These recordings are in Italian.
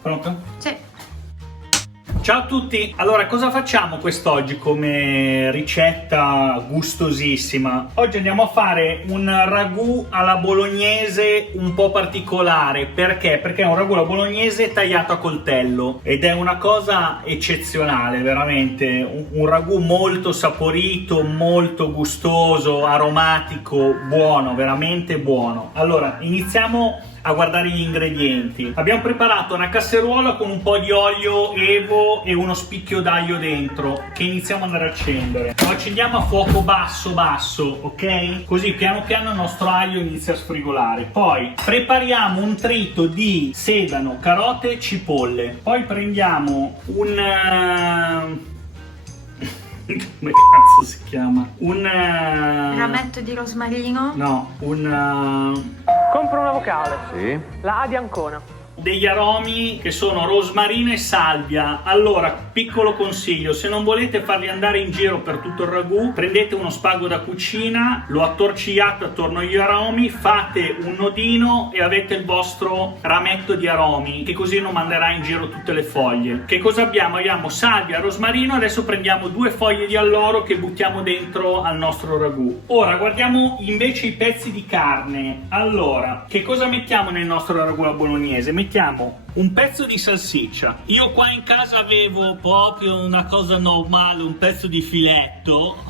Pronto? Sì. Ciao a tutti! Allora, cosa facciamo quest'oggi come ricetta gustosissima? Oggi andiamo a fare un ragù alla bolognese un po' particolare. Perché? Perché è un ragù alla bolognese tagliato a coltello ed è una cosa eccezionale, veramente. Un ragù molto saporito, molto gustoso, aromatico, buono, veramente buono. Allora, iniziamo a guardare gli ingredienti. Abbiamo preparato una casseruola con un po' di olio evo e uno spicchio d'aglio dentro che iniziamo ad andare a accendere. Lo accendiamo a fuoco basso, ok? Così piano piano il nostro aglio inizia a sfrigolare. Poi prepariamo un trito di sedano, carote, cipolle. Poi prendiamo un come cazzo si chiama? Un Rametto di rosmarino. no, Compro una vocale. Sì. La A di Ancona. degli aromi che sono rosmarino e salvia. Allora, piccolo consiglio: se non volete farli andare in giro per tutto il ragù, prendete uno spago da cucina, lo attorcigliate attorno agli aromi, fate un nodino e avete il vostro rametto di aromi, che così non manderà in giro tutte le foglie. Che cosa abbiamo? Abbiamo salvia, rosmarino. Adesso prendiamo 2 foglie di alloro che buttiamo dentro al nostro ragù. Ora guardiamo invece i pezzi di carne. Allora, che cosa mettiamo nel nostro ragù alla bolognese? Mettiamo un pezzo di salsiccia. Io qua in casa avevo proprio una cosa normale, un pezzo di filetto.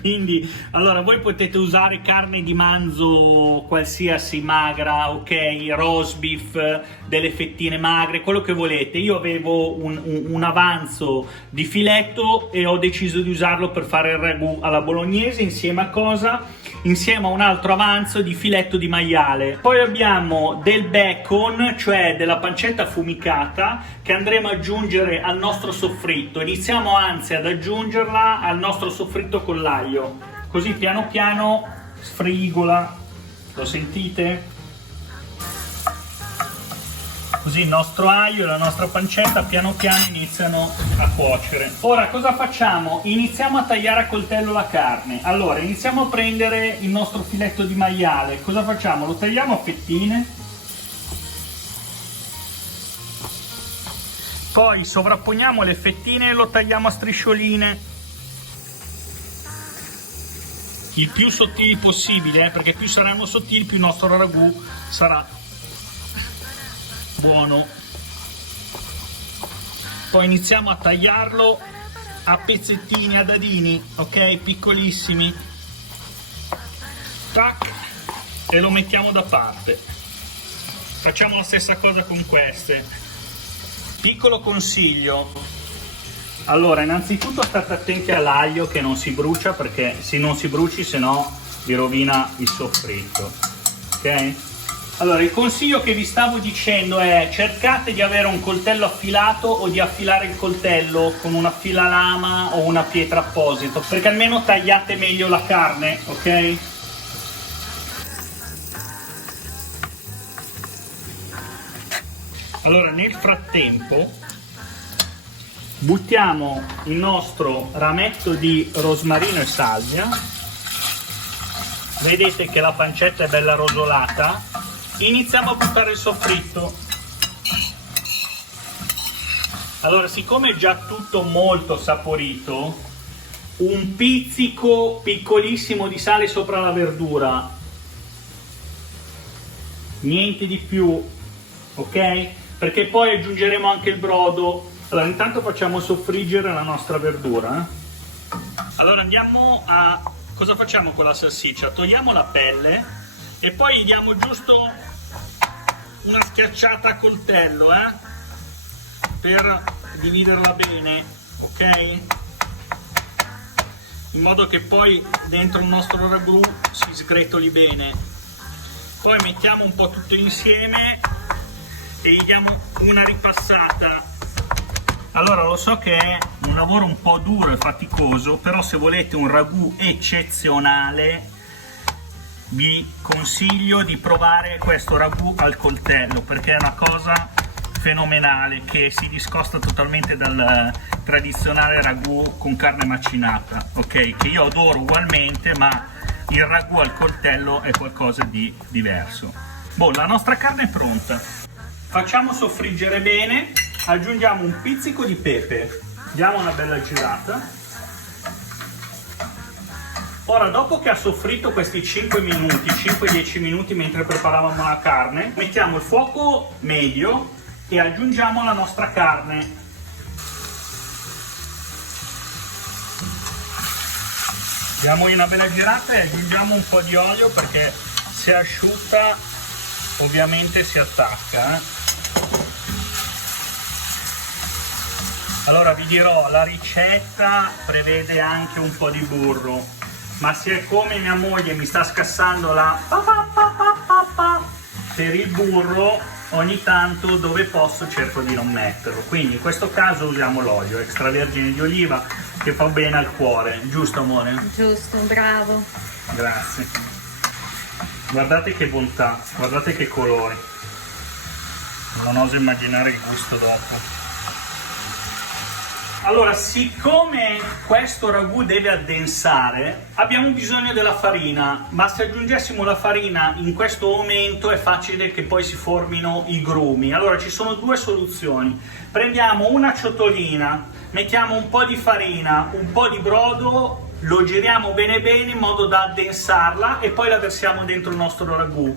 Quindi, allora, voi potete usare carne di manzo qualsiasi magra, ok? Roast beef, delle fettine magre, quello che volete. Io avevo un avanzo di filetto e ho deciso di usarlo per fare il ragù alla bolognese insieme a cosa? Insieme a un altro avanzo di filetto di maiale. Poi abbiamo del bacon, cioè della pancetta affumicata, che andremo ad aggiungere al nostro soffritto. Iniziamo anzi ad aggiungerla al nostro soffritto con l'aglio, così piano piano sfrigola. Lo sentite? Così il nostro aglio e la nostra pancetta piano piano iniziano a cuocere. Ora cosa facciamo? Iniziamo a tagliare a coltello la carne. Allora, iniziamo a prendere il nostro filetto di maiale. Cosa facciamo? Lo tagliamo a fettine. Poi sovrapponiamo le fettine e lo tagliamo a striscioline. Il più sottili possibile, perché più saranno sottili più il nostro ragù sarà buono. Poi iniziamo a tagliarlo a pezzettini, a dadini, ok? Piccolissimi. Tac, e lo mettiamo da parte. Facciamo la stessa cosa con queste. Piccolo consiglio: allora, innanzitutto state attenti all'aglio che non si brucia, perché se non si bruci sennò vi rovina il soffritto, ok? Allora, il consiglio che vi stavo dicendo è: cercate di avere un coltello affilato o di affilare il coltello con una filalama o una pietra apposito, perché almeno tagliate meglio la carne, ok? Allora, nel frattempo buttiamo il nostro rametto di rosmarino e salvia. Vedete che la pancetta è bella rosolata. Iniziamo a buttare il soffritto. Allora, siccome è già tutto molto saporito, un pizzico piccolissimo di sale sopra la verdura, niente di più, ok? Perché poi aggiungeremo anche il brodo. Allora, intanto facciamo soffriggere la nostra verdura. Allora, andiamo a... cosa facciamo con la salsiccia? Togliamo la pelle e poi gli diamo giusto una schiacciata a coltello, per dividerla bene, ok? In modo che poi dentro il nostro ragù si sgretoli bene. Poi mettiamo un po' tutto insieme e gli diamo una ripassata. Allora, lo so che è un lavoro un po' duro e faticoso, però se volete un ragù eccezionale vi consiglio di provare questo ragù al coltello, perché è una cosa fenomenale che si discosta totalmente dal tradizionale ragù con carne macinata, ok? Che io adoro ugualmente, ma il ragù al coltello è qualcosa di diverso. Boh, la nostra carne è pronta. Facciamo soffriggere bene, aggiungiamo un pizzico di pepe, diamo una bella girata. Ora, dopo che ha soffritto questi 5 minuti, 5-10 minuti mentre preparavamo la carne, mettiamo il fuoco medio e aggiungiamo la nostra carne. Diamogli una bella girata e aggiungiamo un po' di olio, perché se asciutta ovviamente si attacca. Allora vi dirò, la ricetta prevede anche un po' di burro, ma siccome mia moglie mi sta scassando la per il burro, ogni tanto dove posso cerco di non metterlo, quindi in questo caso usiamo l'olio extravergine di oliva che fa bene al cuore, giusto amore? Giusto, bravo. Grazie. Guardate che bontà, guardate che colori, non oso immaginare il gusto dopo. Allora, siccome questo ragù deve addensare, abbiamo bisogno della farina, ma se aggiungessimo la farina in questo momento è facile che poi si formino i grumi. Allora ci sono due soluzioni: prendiamo una ciotolina, mettiamo un po' di farina, un po' di brodo, lo giriamo bene bene in modo da addensarla e poi la versiamo dentro il nostro ragù.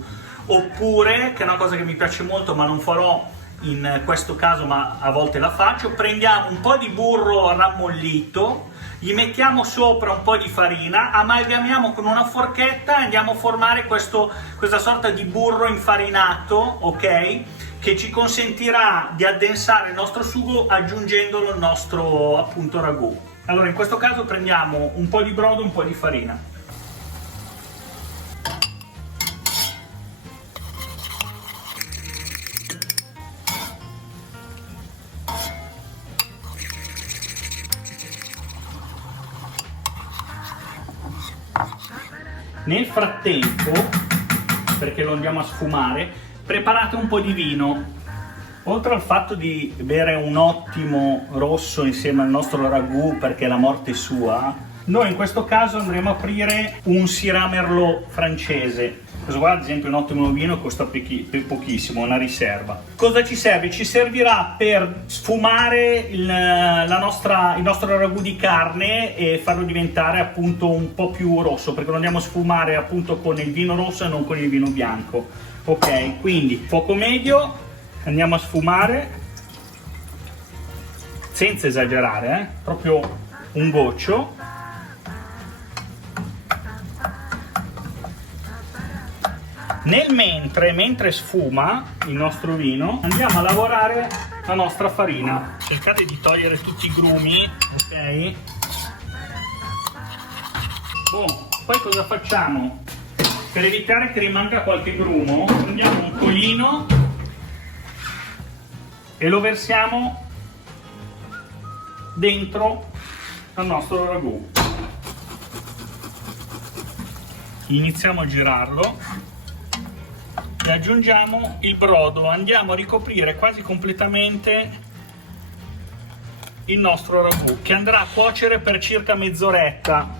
Oppure, che è una cosa che mi piace molto ma non farò in questo caso, ma a volte la faccio, prendiamo un po' di burro rammollito, gli mettiamo sopra un po' di farina, amalgamiamo con una forchetta e andiamo a formare questa sorta di burro infarinato, ok? Che ci consentirà di addensare il nostro sugo aggiungendolo al nostro appunto ragù. Allora in questo caso prendiamo un po' di brodo, un po' di farina. Nel frattempo, perché lo andiamo a sfumare, preparate un po' di vino. Oltre al fatto di bere un ottimo rosso insieme al nostro ragù, perché la morte è sua, noi in questo caso andremo a aprire un Syrah Merlot francese. Questo qua ad esempio è un ottimo vino, costa pochissimo, una riserva. Cosa ci serve? Ci servirà per sfumare il nostro ragù di carne e farlo diventare appunto un po' più rosso, perché lo andiamo a sfumare appunto con il vino rosso e non con il vino bianco. Ok, quindi fuoco medio, andiamo a sfumare senza esagerare, proprio un goccio. Mentre sfuma il nostro vino, andiamo a lavorare la nostra farina. Cercate di togliere tutti i grumi, ok? Boh, poi cosa facciamo? Per evitare che rimanga qualche grumo, prendiamo un colino e lo versiamo dentro al nostro ragù. Iniziamo a girarlo e aggiungiamo il brodo, andiamo a ricoprire quasi completamente il nostro ragù, che andrà a cuocere per circa mezz'oretta.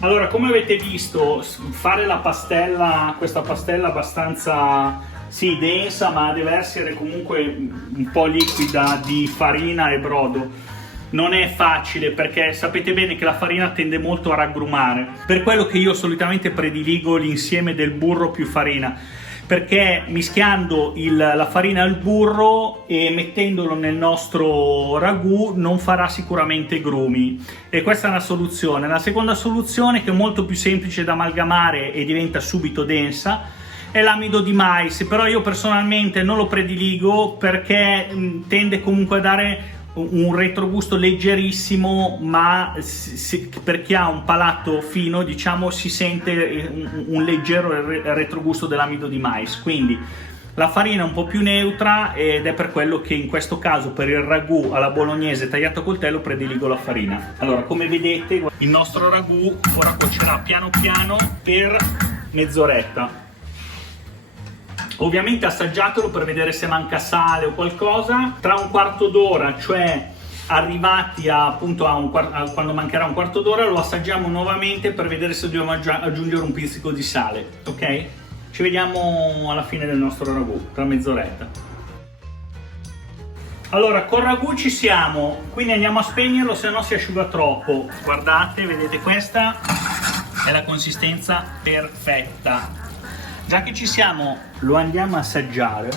Allora, come avete visto, fare la pastella, questa pastella abbastanza sì, densa, ma deve essere comunque un po' liquida, di farina e brodo, non è facile, perché sapete bene che la farina tende molto a raggrumare. Per quello che io solitamente prediligo l'insieme del burro più farina, perché mischiando la farina al burro e mettendolo nel nostro ragù non farà sicuramente grumi, e questa è una soluzione. La seconda soluzione, che è molto più semplice da amalgamare e diventa subito densa, è l'amido di mais, però io personalmente non lo prediligo perché tende comunque a dare un retrogusto leggerissimo, ma per chi ha un palato fino, diciamo, si sente un leggero retrogusto dell'amido di mais. Quindi la farina è un po' più neutra, ed è per quello che in questo caso per il ragù alla bolognese tagliato a coltello prediligo la farina. Allora, come vedete, il nostro ragù ora cuocerà piano piano per mezz'oretta. Ovviamente assaggiatelo per vedere se manca sale o qualcosa. Tra un quarto d'ora, cioè arrivati appunto quando mancherà un quarto d'ora, lo assaggiamo nuovamente per vedere se dobbiamo aggiungere un pizzico di sale, ok? Ci vediamo alla fine del nostro ragù, tra mezz'oretta. Allora, col ragù ci siamo, quindi andiamo a spegnerlo, se no si asciuga troppo. Guardate, vedete, questa è la consistenza perfetta. Già che ci siamo, lo andiamo a assaggiare,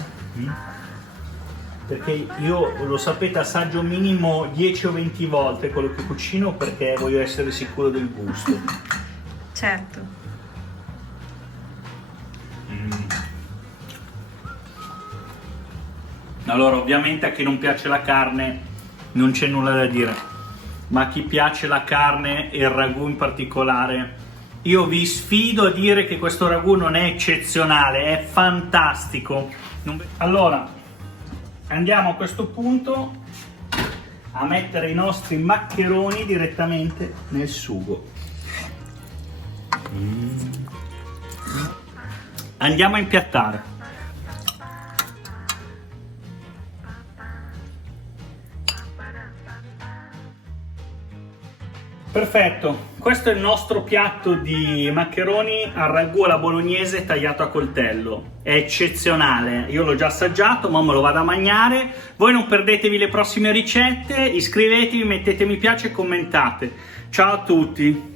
perché io, lo sapete, assaggio minimo 10 o 20 volte quello che cucino perché voglio essere sicuro del gusto. Certo. Allora, ovviamente a chi non piace la carne non c'è nulla da dire, ma a chi piace la carne e il ragù in particolare, io vi sfido a dire che questo ragù non è eccezionale, è fantastico. Allora, andiamo a questo punto a mettere i nostri maccheroni direttamente nel sugo. Andiamo a impiattare. Perfetto, questo è il nostro piatto di maccheroni al ragù alla bolognese tagliato a coltello. È eccezionale, io l'ho già assaggiato, ma me lo vado a mangiare. Voi non perdetevi le prossime ricette, iscrivetevi, mettete mi piace e commentate. Ciao a tutti!